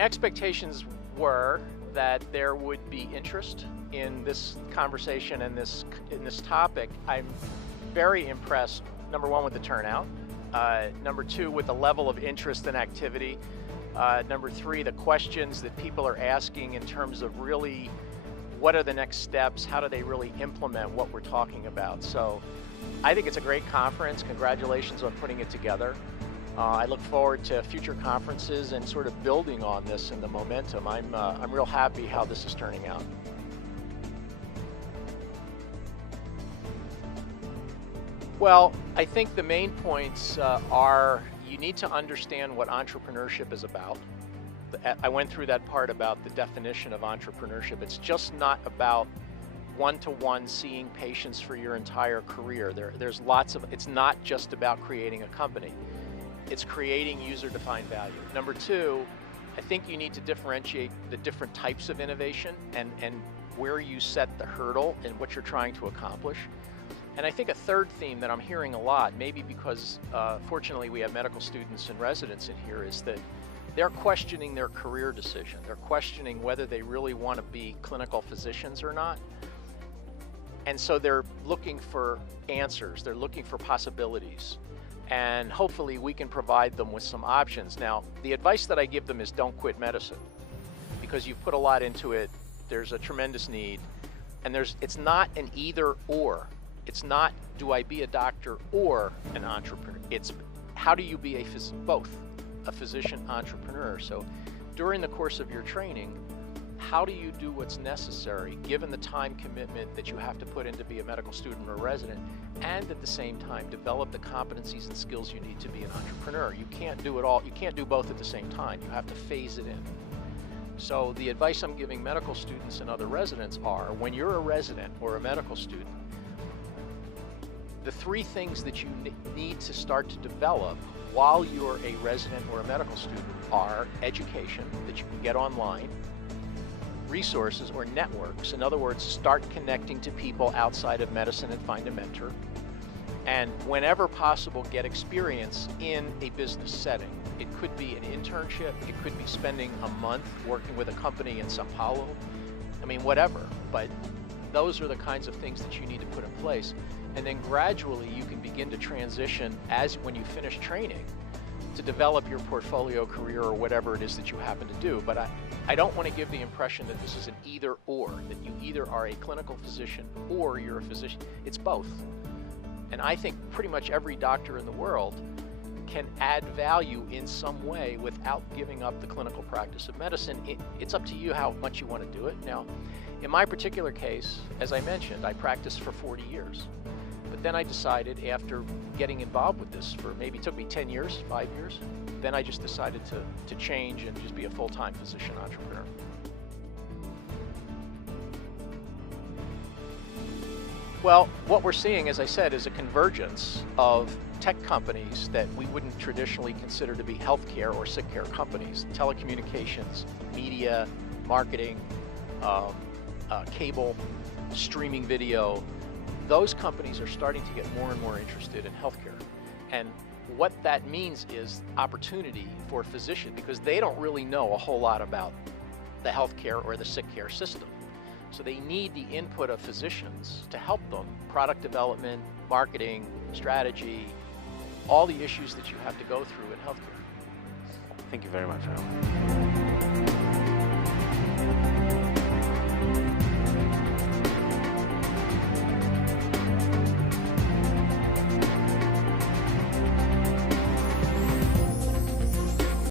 My expectations were that there would be interest in this conversation and in this topic. I'm very impressed, number one, with the turnout, number two, with the level of interest and activity, number three, the questions that people are asking in terms of really what are the next steps, how do they really implement what we're talking about. So I think it's a great conference. Congratulations on putting it together. I look forward to future conferences and sort of building on this and the momentum. I'm real happy how this is turning out. Well, I think the main points are you need to understand what entrepreneurship is about. I went through that part about the definition of entrepreneurship. It's just not about one-to-one seeing patients for your entire career. There's lots of, it's not just about creating a company. It's creating user-defined value. Number two, I think you need to differentiate the different types of innovation and where you set the hurdle and what you're trying to accomplish. And I think a third theme that I'm hearing a lot, maybe because fortunately we have medical students and residents in here, is that they're questioning their career decision. They're questioning whether they really want to be clinical physicians or not. And so they're looking for answers. They're looking for possibilities. And hopefully we can provide them with some options. Now, the advice that I give them is don't quit medicine, because you've put a lot into it. There's a tremendous need. And it's not an either or. It's not, do I be a doctor or an entrepreneur? It's how do you be both a physician entrepreneur? So during the course of your training, how do you do what's necessary given the time commitment that you have to put in to be a medical student or resident, and at the same time develop the competencies and skills you need to be an entrepreneur? You can't do it all. You can't do both at the same time. You have to phase it in. So the advice I'm giving medical students and other residents are, when you're a resident or a medical student, the three things that you need to start to develop while you're a resident or a medical student are education that you can get online, resources or networks. In other words, start connecting to people outside of medicine and find a mentor. And whenever possible, get experience in a business setting. It could be an internship, it could be spending a month working with a company in Sao Paulo. I mean, whatever, but those are the kinds of things that you need to put in place. And then gradually you can begin to transition when you finish training to develop your portfolio career or whatever it is that you happen to do. But I don't want to give the impression that this is an either or, that you either are a clinical physician or you're a physician. It's both. And I think pretty much every doctor in the world can add value in some way without giving up the clinical practice of medicine. It's up to you how much you want to do it. Now, in my particular case, as I mentioned, I practiced for 40 years. But then I decided, after getting involved with this for maybe, it took me 10 years, 5 years, then I just decided to change and just be a full-time physician entrepreneur. Well, what we're seeing, as I said, is a convergence of tech companies that we wouldn't traditionally consider to be healthcare or sick care companies. Telecommunications, media, marketing, cable, streaming video. Those companies are starting to get more and more interested in healthcare. And what that means is opportunity for physicians, because they don't really know a whole lot about the healthcare or the sick care system. So they need the input of physicians to help them, product development, marketing, strategy, all the issues that you have to go through in healthcare. Thank you very much, Arlen.